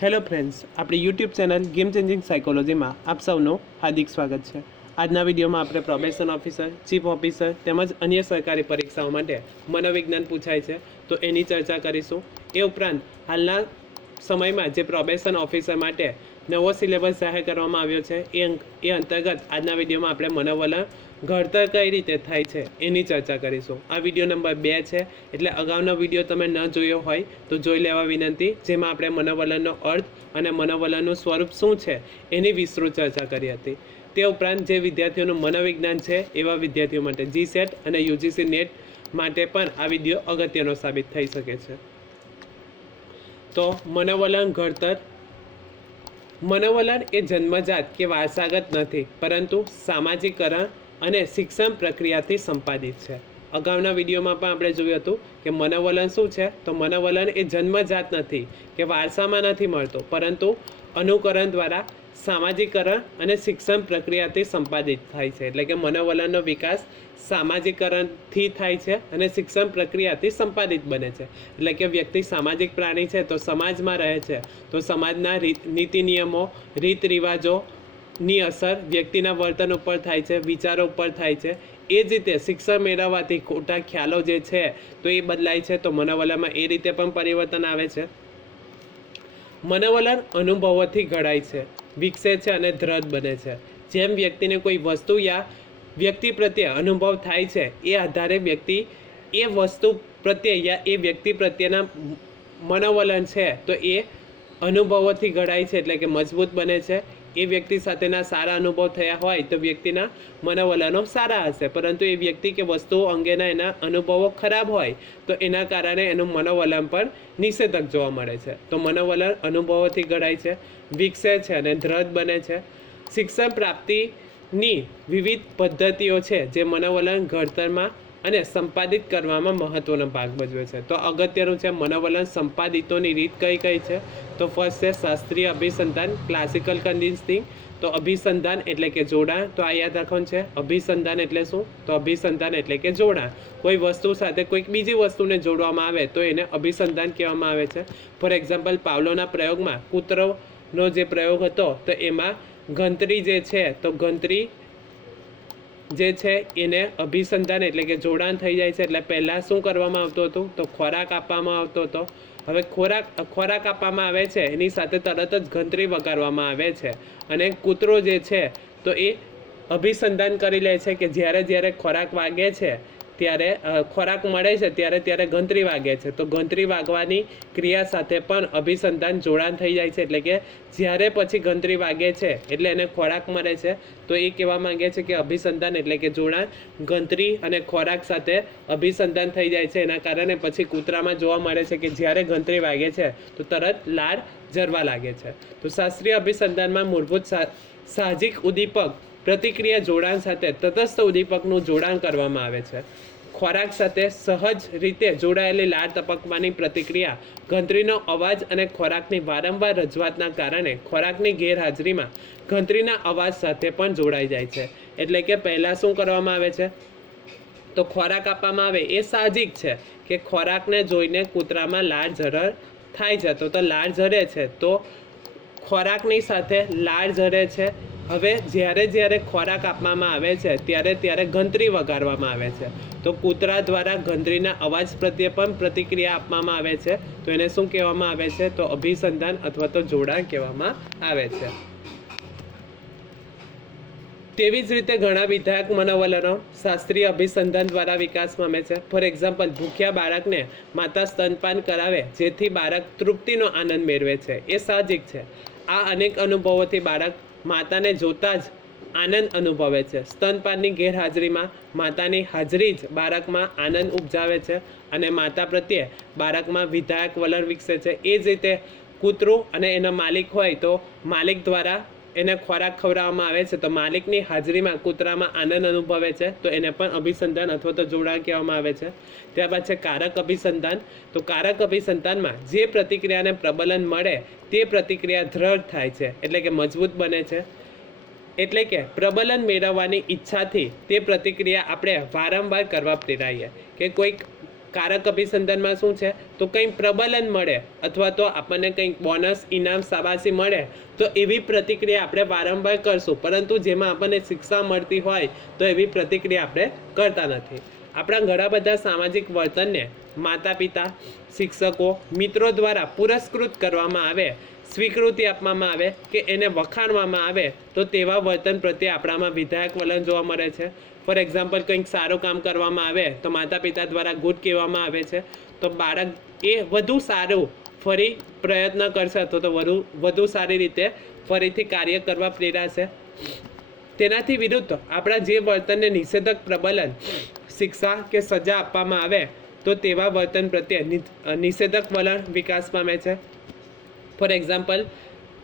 Hello friends, આપણી YouTube channel game changing સાયકોલોજીમાં આપ સૌનું હાર્દિક સ્વાગત છે। આજના વિડીયોમાં આપણે પ્રોબેશન ઓફિસર, ચીફ ઓફિસર તેમજ અન્ય સરકારી પરીક્ષાઓ માટે મનોવિજ્ઞાન પૂછાય છે તો એની ચર્ચા કરીશું। એ ઉપરાંત હાલના સમયમાં જે પ્રોબેશન ઓફિસર માટે નવો સિલેબસ જાહેર કરવામાં આવ્યો છે એ અંતર્ગત આજના વિડીયોમાં આપણે મનોવલણ ઘડતર કઈ રીતે થાય છે એની ચર્ચા કરીશું। આ વિડીયો નંબર 2 છે, એટલે અગાઉનો વિડીયો તમે ન જોયો હોય તો જોઈ લેવા વિનંતી, જેમાં આપણે મનોવલણનો અર્થ અને મનોવલણનું સ્વરૂપ શું છે એની વિસ્તૃત ચર્ચા કરી હતી। તે ઉપરાંત જે વિદ્યાર્થીઓનું મનોવિજ્ઞાન છે એવા વિદ્યાર્થીઓ માટે જીસેટ અને યુજીસી નેટ માટે પણ આ વિડીયો અગત્યનો સાબિત થઈ શકે છે। તો મનોવલણ ઘડતર, મનોવલણ એ જન્મજાત કે વારસાગત નથી, પરંતુ સામાજિકરણ અને શિક્ષણ પ્રક્રિયાથી સંપાદિત છે। અગાઉના વિડીયોમાં પણ આપણે જોયું હતું કે મનોવલણ શું છે, તો મનોવલણ એ જન્મજાત નથી કે વારસામાં નથી મળતો, પરંતુ અનુકરણ દ્વારા સામાજિકરણ અને શિક્ષણ પ્રક્રિયાથી સંપાદિત થાય છે। એટલે કે મનોવલણનો વિકાસ સામાજિકરણથી થાય છે અને શિક્ષણ પ્રક્રિયાથી સંપાદિત બને છે। એટલે કે વ્યક્તિ સામાજિક પ્રાણી છે તો સમાજમાં રહે છે, તો સમાજના નીતિ નિયમો, રીત રિવાજોની અસર વ્યક્તિના વર્તન ઉપર થાય છે, વિચારો ઉપર થાય છે। એ જ રીતે શિક્ષણ મેળવવાથી ખોટા ખ્યાલો જે છે તો એ બદલાય છે, તો મનોવલણમાં એ રીતે પણ પરિવર્તન આવે છે। મનોવલણ અનુભવોથી ઘડાય છે, વિકસે છે અને દ્રઢ બને છે। જેમ વ્યક્તિને કોઈ વસ્તુ યા વ્યક્તિ પ્રત્યે અનુભવ થાય છે, એ આધારે વ્યક્તિ એ વસ્તુ પ્રત્યે યા એ વ્યક્તિ પ્રત્યેના મનોવલણ છે તો એ અનુભવોથી ઘડાય છે, એટલે કે મજબૂત બને છે। એ વ્યક્તિ સાથેના સારા અનુભવ થયા હોય તો વ્યક્તિના મનોવલણો સારા હશે, પરંતુ એ વ્યક્તિ કે વસ્તુઓ અંગેના એના અનુભવો ખરાબ હોય તો એના કારણે એનું મનોવલણ પણ નિષેધક જોવા મળે છે। તો મનોવલણ અનુભવોથી ઘડાય છે, વિકસે છે અને દ્રઢ બને છે। શિક્ષણ પ્રાપ્તિની વિવિધ પદ્ધતિઓ છે જે મનોવલણ ઘડતરમાં અને સંપાદિત કરવામાં મહત્વનો ભાગ ભજવે છે। તો અગત્યનું છે મનોવલણ સંપાદિતોની રીત કઈ કઈ છે, તો ફર્સ્ટ છે શાસ્ત્રીય અભિસંધાન, ક્લાસિકલ કન્ડિશનિંગ। તો અભિસંધાન એટલે કે જોડાણ, તો આ યાદ રાખવાનું છે। અભિસંધાન એટલે શું, તો અભિસંધાન એટલે કે જોડાણ, કોઈ વસ્તુ સાથે કોઈક બીજી વસ્તુને જોડવામાં આવે તો એને અભિસંધાન કહેવામાં આવે છે। ફોર એક્ઝામ્પલ, પાવલોના પ્રયોગમાં કૂતરોનો જે પ્રયોગ હતો તો એમાં ગંતરી જે છે તો ગંતરી જે છે એને અભિસંધાન એટલે કે જોડાણ થઈ જાય છે। એટલે પહેલાં શું કરવામાં આવતું હતું, તો ખોરાક આપવામાં આવતો હતો। હવે ખોરાક આપવામાં આવે છે, એની સાથે તરત જ ઘંટડી વગાડવામાં આવે છે, અને કૂતરો જે છે તો એ અભિસંધાન કરી લે છે કે જ્યારે ખોરાક વાગે છે ત્યારે ખોરાક મળે છે ત્યારે ઘંટડી વાગે છે, તો ઘંટડી વાગવાની ક્રિયા સાથે પણ અભિસંધાન જોડાણ થઈ જાય છે। એટલે કે જ્યારે પછી ઘંટડી વાગે છે એટલે એને ખોરાક મળે છે, તો એ કહેવા માંગે છે કે અભિસંધાન એટલે કે જોડાણ, ઘંટડી અને ખોરાક સાથે અભિસંધાન થઈ જાય છે। એના કારણે પછી કૂતરામાં જોવા મળે છે કે જ્યારે ઘંટડી વાગે છે તો તરત લાળ ઝરવા લાગે છે। તો શાસ્ત્રીય અભિસંધાનમાં મૂળભૂત સાહજિક ઉદ્દીપક પ્રતિક્રિયા જોડાણ સાથે તટસ્થ ઉદ્દીપકનું જોડાણ કરવામાં આવે છે। ખોરાક સાથે સહજ રીતે જોડાયેલી લાળ ટપકવાની પ્રતિક્રિયા ઘંટડીનો અવાજ અને ખોરાકની વારંવાર રજૂઆતના કારણે ખોરાકની ગેરહાજરીમાં ઘંટડીના અવાજ સાથે પણ જોડાઈ જાય છે। એટલે કે પહેલાં શું કરવામાં આવે છે, તો ખોરાક આપવામાં આવે એ સાહજિક છે કે ખોરાકને જોઈને કૂતરામાં લાળ ઝરર થાય છે, તો લાળ ઝરે છે તો ખોરાકની સાથે લાળ ઝરે છે। હવે જ્યારે ખોરાક આપવામાં આવે છે ત્યારે ઘંટડી વગાડવામાં આવે છે, તો કૂતરા દ્વારા ઘંટડીના અવાજ પ્રત્યે પણ પ્રતિક્રિયા આપવામાં આવે છે, તો એને શું કહેવામાં આવે છે, તો અભિસંધાન અથવા તો જોડાણ કહેવામાં આવે છે। તેવી જ રીતે ઘણા વિધાયક મનોવલણો શાસ્ત્રીય અભિસંધાન દ્વારા વિકાસ પામે છે। ફોર એક્ઝામ્પલ, ભૂખ્યા બાળકને માતા સ્તનપાન કરાવે જેથી બાળક તૃપ્તિનો આનંદ મેળવે છે, એ સાહજિક છે। આ અનેક અનુભવોથી બાળક માતાને જોતા જ આનંદ અનુભવે છે। સ્તનપાનની ગેરહાજરીમાં માતાની હાજરી જ બાળકમાં આનંદ ઉપજાવે છે અને માતા પ્રત્યે બાળકમાં વિધાયક વલણ વિકસે છે। એ જ રીતે કૂતરું અને એનો માલિક હોય તો માલિક દ્વારા એને ખોરાક ખવડાવવામાં આવે છે, તો માલિકની હાજરીમાં કૂતરામાં આનંદ અનુભવે છે, તો એને પણ અભિસંધાન અથવા તો જોડાણ કહેવામાં આવે છે। ત્યારબાદ છે કારક અભિસંધાન। તો કારક અભિસંધાનમાં જે પ્રતિક્રિયાને પ્રબલન મળે તે પ્રતિક્રિયા દ્રઢ થાય છે, એટલે કે મજબૂત બને છે। એટલે કે પ્રબલન મેળવવાની ઈચ્છાથી તે પ્રતિક્રિયા આપણે વારંવાર કરવા પ્રેરાઈએ, કે કોઈક કારક અભિસંધાનમાં શું છે તો કંઈ પ્રબલન મળે અથવા તો આપણને કંઈક બોનસ ઇનામ શાબાશી મળે તો એવી પ્રતિક્રિયા આપણે વારંવાર કરશું, પરંતુ જેમાં આપણને શિક્ષા મળતી હોય તો એવી પ્રતિક્રિયા આપણે કરતા નથી. આપણા ઘણા બધા સામાજિક વર્તનને માતા પિતા, શિક્ષકો, મિત્રો દ્વારા પુરસ્કૃત કરવામાં આવે, સ્વીકૃતિ આપવામાં આવે કે એને વખાણવામાં આવે તો તેવા વર્તન પ્રત્યે આપણામાં વિધાયક વલણ જોવા મળે છે. ફોર એક્ઝામ્પલ, કંઈક સારું કામ કરવામાં આવે તો માતા પિતા દ્વારા ગુડ કહેવામાં આવે છે, તો બાળક એ વધુ સારું ફરી પ્રયત્ન કરશે તો વધુ સારી રીતે ફરીથી કાર્ય કરવા પ્રેરાશે. તેનાથી વિરુદ્ધ આપણા જે વર્તનને નિષેધક પ્રબલન, શિક્ષા કે સજા આપવામાં આવે તો તેવા વર્તન પ્રત્યે નિષેધક વલણ વિકાસ પામે છે. ફોર એક્ઝામ્પલ,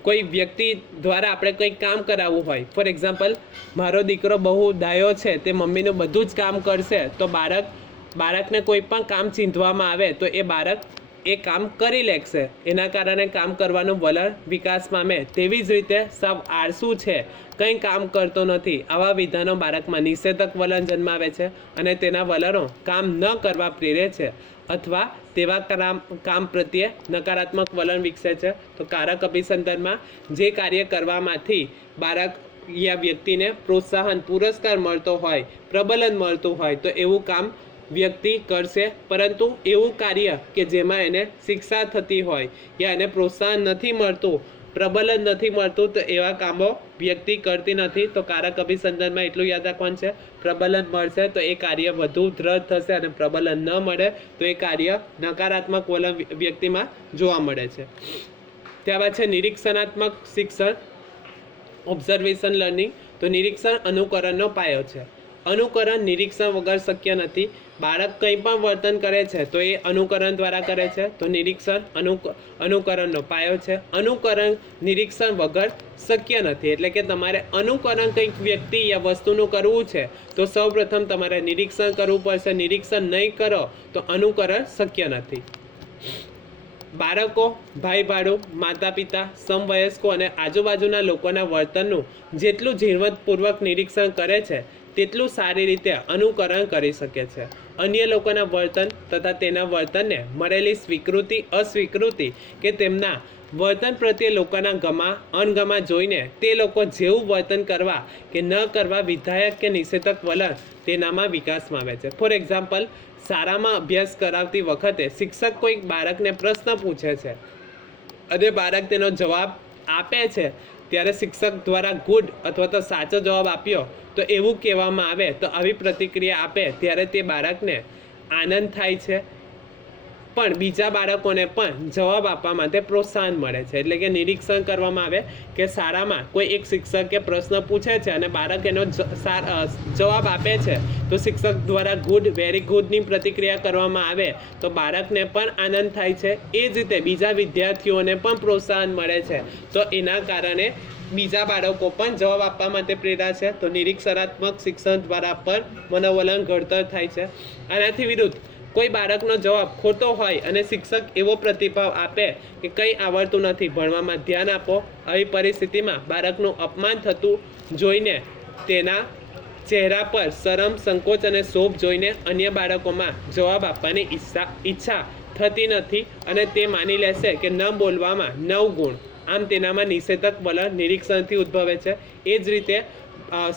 કોઈ વ્યક્તિ દ્વારા આપણે કંઈક કામ કરાવવું હોય, ફોર એક્ઝામ્પલ મારો દીકરો બહુ ડાયો છે, તે મમ્મીનું બધું જ કામ કરશે, તો બાળકને કોઈ પણ કામ ચીંધવામાં આવે તો એ બાળક એ કામ કરી લેશે, એના કારણે કામ કરવાનું વલણ વિકાસ પામે. તેવી જ રીતે સાવ આળસુ છે, કંઈ કામ કરતો નથી, આવા વિધાનો બાળકમાં નિષેધક વલણ જન્માવે છે અને તેના વલણો કામ ન કરવા પ્રેરે છે અથવા તેવા કામ પ્રત્યે નકારાત્મક વલણ વિકસે છે. તો કારક અભિસંધાનમાં જે કાર્ય કરવામાંથી બાળક યા વ્યક્તિને પ્રોત્સાહન, પુરસ્કાર મળતો હોય, પ્રબલન મળતું હોય તો એવું કામ વ્યક્તિ કરશે, પરંતુ એવું કાર્ય કે જેમાં એને શિક્ષા થતી હોય યા એને પ્રોત્સાહન નથી મળતું, પ્રબલન નથી મળતું, તો એવા કામો વ્યક્તિ કરતી નથી. તો કારક અભિસંધાનમાં એટલું યાદ રાખવાનું છે, પ્રબલન મળશે તો એ કાર્ય વધુ દ્રઢ થશે અને પ્રબલન ન મળે તો એ કાર્ય નકારાત્મક વલણ વ્યક્તિમાં જોવા મળે છે. ત્યારબાદ છે નિરીક્ષણાત્મક શિક્ષણ, ઓબ્ઝર્વેશન લર્નિંગ. તો નિરીક્ષણ અનુકરણનો પાયો છે. અનુકરણ નિરીક્ષણ વગર શક્ય નથી. બાળક કંઈ પણ વર્તન કરે છે તો એ અનુકરણ દ્વારા કરે છે, તો નિરીક્ષણ અનુકરણનો પાયો છે. અનુકરણ નિરીક્ષણ વગર શક્ય નથી, એટલે કે તમારે અનુકરણ કંઈક વ્યક્તિ યા વસ્તુનું કરવું છે તો સૌપ્રથમ તમારે નિરીક્ષણ કરવું પડશે. નિરીક્ષણ નહીં કરો તો અનુકરણ શક્ય નથી. બાળકો, ભાઈ ભાડું, માતા પિતા, સમવયસ્કો અને આજુબાજુના લોકોના વર્તનનું જેટલું ઝીણવટપૂર્વક નિરીક્ષણ કરે છે તેટલું સારી રીતે અનુકરણ કરી શકે છે. અન્ય લોકોના વર્તન તથા તેના વર્તનને મળેલી સ્વીકૃતિ, અસ્વીકૃતિ કે તેમના વર્તન પ્રત્યે લોકોના અણગમા જોઈને તે લોકો જેવું વર્તન કરવા કે ન કરવા વિધાયક કે નિષેધક વલણ તેનામાં વિકાસમાં આવે છે. ફોર એક્ઝામ્પલ, શાળામાં અભ્યાસ કરાવતી વખતે શિક્ષક કોઈ બાળકને પ્રશ્ન પૂછે છે અને બાળક તેનો જવાબ આપે છે, ત્યારે શિક્ષક દ્વારા ગુડ અથવા તો સાચો જવાબ આપ્યો તો એવું કહેવામાં આવે, તો આવી પ્રતિક્રિયા આપે ત્યારે તે બાળકને આનંદ થાય છે, પણ બીજા બાળકોને પણ જવાબ આપવા માટે પ્રોત્સાહન મળે છે. એટલે કે નિરીક્ષણ કરવામાં આવે કે શાળામાં કોઈ એક શિક્ષકે પ્રશ્ન પૂછે છે અને બાળક એનો જવાબ આપે છે તો શિક્ષક દ્વારા ગુડ, વેરી ગુડની પ્રતિક્રિયા કરવામાં આવે તો બાળકને પણ આનંદ થાય છે. એ જ રીતે બીજા વિદ્યાર્થીઓને પણ પ્રોત્સાહન મળે છે, તો એના કારણે બીજા બાળકો પણ જવાબ આપવા માટે પ્રેરાશે. તો નિરીક્ષણાત્મક શિક્ષણ દ્વારા પણ મનોવલણ ઘડતર થાય છે. આનાથી વિરુદ્ધ કોઈ બાળકનો જવાબ ખોટો હોય અને શિક્ષક એવો પ્રતિભાવ આપે કે કંઈ આવડતું નથી, ભણવામાં ધ્યાન આપો, આવી પરિસ્થિતિમાં બાળકનું અપમાન થતું જોઈને તેના ચહેરા પર શરમ, સંકોચ અને શોભ જોઈને અન્ય બાળકોમાં જવાબ આપવાની ઈચ્છા થતી નથી અને તે માની લેશે કે ન બોલવામાં 9 ગુણ. આમ તેનામાં નિષેધક વલણ નિરીક્ષણથી ઉદ્ભવે છે. એ જ રીતે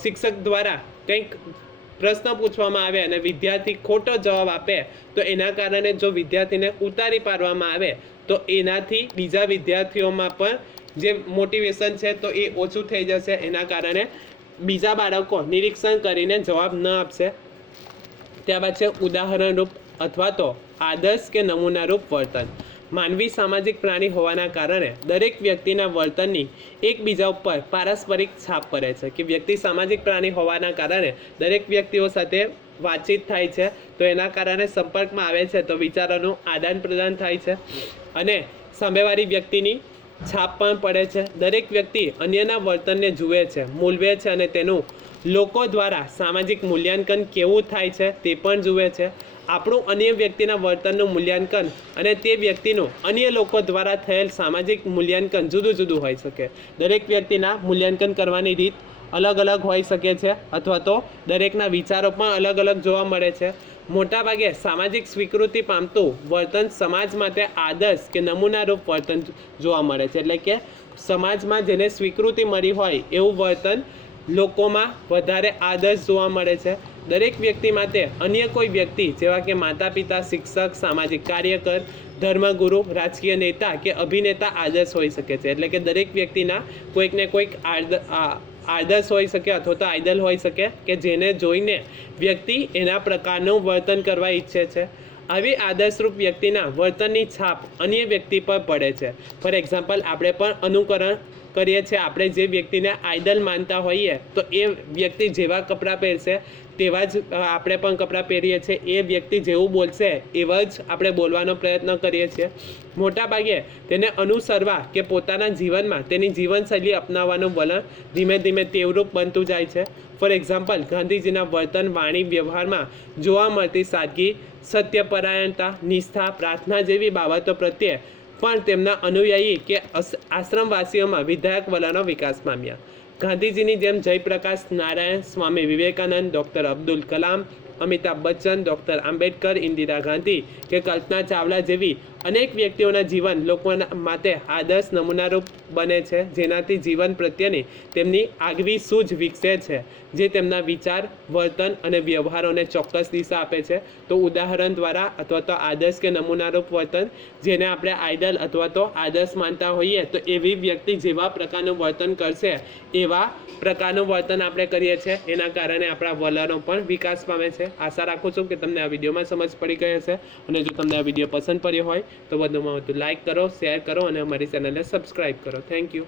શિક્ષક દ્વારા કંઈક પ્રશ્ન પૂછવામાં આવે અને વિદ્યાર્થી ખોટો જવાબ આપે તો એના કારણે જો વિદ્યાર્થીને ઉતારી પાડવામાં આવે તો એનાથી બીજા વિદ્યાર્થીઓમાં પણ જે મોટિવેશન છે તો એ ઓછું થઈ જશે. એના કારણે બીજા બાળકો નિરીક્ષણ કરીને જવાબ ન આપશે. ત્યારબાદ છે ઉદાહરણરૂપ અથવા તો આદર્શ કે નમૂનારૂપ વર્તન. માનવી સામાજિક પ્રાણી હોવાના કારણે દરેક વ્યક્તિના વર્તનની એકબીજા ઉપર પારસ્પરિક છાપ પડે છે. કે વ્યક્તિ સામાજિક પ્રાણી હોવાના કારણે દરેક વ્યક્તિઓ સાથે વાતચીત થાય છે, તો એના કારણે સંપર્કમાં આવે છે તો વિચારોનું આદાન પ્રદાન થાય છે અને સામેવાળી વ્યક્તિની છાપ પણ પડે છે. દરેક વ્યક્તિ અન્યના વર્તનને જુએ છે, મૂલવે છે અને તેનું લોકો દ્વારા સામાજિક મૂલ્યાંકન કેવું થાય છે તે પણ જુએ છે. આપણું અન્ય વ્યક્તિના વર્તનનું મૂલ્યાંકન અને તે વ્યક્તિનું અન્ય લોકો દ્વારા થયેલ સામાજિક મૂલ્યાંકન જુદું જુદું હોઈ શકે. દરેક વ્યક્તિના મૂલ્યાંકન કરવાની રીત અલગ અલગ હોઈ શકે છે અથવા તો દરેકના વિચારો પણ અલગ અલગ જોવા મળે છે. મોટાભાગે સામાજિક સ્વીકૃતિ પામતું વર્તન સમાજ માટે આદર્શ કે નમૂનારૂપ વર્તન જોવા મળે છે. એટલે કે સમાજમાં જેને સ્વીકૃતિ મળી હોય એવું વર્તન લોકોમાં વધારે આદર્શ જોવા મળે છે. દરેક વ્યક્તિ માટે અન્ય કોઈ વ્યક્તિ જેવા કે માતા પિતા, શિક્ષક, સામાજિક કાર્યકર, ધર્મગુરુ, રાજકીય નેતા કે અભિનેતા આદર્શ હોઈ શકે છે. એટલે કે દરેક વ્યક્તિના કોઈક ને કોઈક આદર્શ હોઈ શકે અથવા તો આઈડલ હોઈ શકે કે જેને જોઈને વ્યક્તિ એના પ્રકારનું વર્તન કરવા ઈચ્છે છે. આવી આદર્શરૂપ વ્યક્તિના વર્તનની છાપ અન્ય વ્યક્તિ પર પડે છે. ફોર એક્ઝામ્પલ, આપણે પણ અનુકરણ કરીએ છીએ. આપણે જે વ્યક્તિને આઈડલ માનતા હોઈએ તો એ વ્યક્તિ જેવા કપડાં પહેરશે તેવા જ આપણે પણ કપડાં પહેરીએ છીએ. એ વ્યક્તિ જેવું બોલશે એવા જ આપણે બોલવાનો પ્રયત્ન કરીએ છીએ. મોટાભાગે તેને અનુસરવા કે પોતાના જીવનમાં તેની જીવનશૈલી અપનાવવાનું વલણ ધીમે ધીમે તેવરૂપ બનતું જાય છે. ફોર એક્ઝામ્પલ, ગાંધીજીના વર્તન, વાણી, વ્યવહારમાં જોવા મળતી સાદગી, સત્યપરાયણતા, નિષ્ઠા, પ્રાર્થના જેવી બાબતો પ્રત્યે પણ તેમના અનુયાયી કે આશ્રમવાસીઓમાં વિધાયક વલણો વિકાસ પામ્યા. ગાંધીજીની જેમ જયપ્રકાશ નારાયણ, સ્વામી વિવેકાનંદ, ડૉક્ટર અબ્દુલ કલામ, અમિતાભ બચ્ચન, ડૉક્ટર આંબેડકર, ઇન્દિરા ગાંધી કે કલ્પના ચાવલા જેવી અનેક વ્યક્તિઓના જીવન લોકોના માટે આદર્શ નમૂનારૂપ બને છે, જેનાથી જીવન પ્રત્યેની તેમની આગવી સૂઝ વિકસે છે, જે તેમના વિચાર, વર્તન અને વ્યવહારોને ચોક્કસ દિશા આપે છે. તો ઉદાહરણ દ્વારા અથવા તો આદર્શ કે નમૂનારૂપ વર્તન, જેને આપણે આઈડલ અથવા તો આદર્શ માનતા હોઈએ, તો એવી વ્યક્તિ જેવા પ્રકારનું વર્તન કરશે એવા પ્રકારનું વર્તન આપણે કરીએ છીએ. એના કારણે આપણા વલણો પણ વિકાસ પામે છે. આશા રાખું છું કે તમને આ વિડીયોમાં સમજ પડી ગઈ હશે. અને જો તમને આ વિડીયો પસંદ પડ્યો હોય તો વધુમાં વધુ લાઇક કરો, શેર કરો અને અમારી ચેનલને સબસ્ક્રાઈબ કરો. Thank you.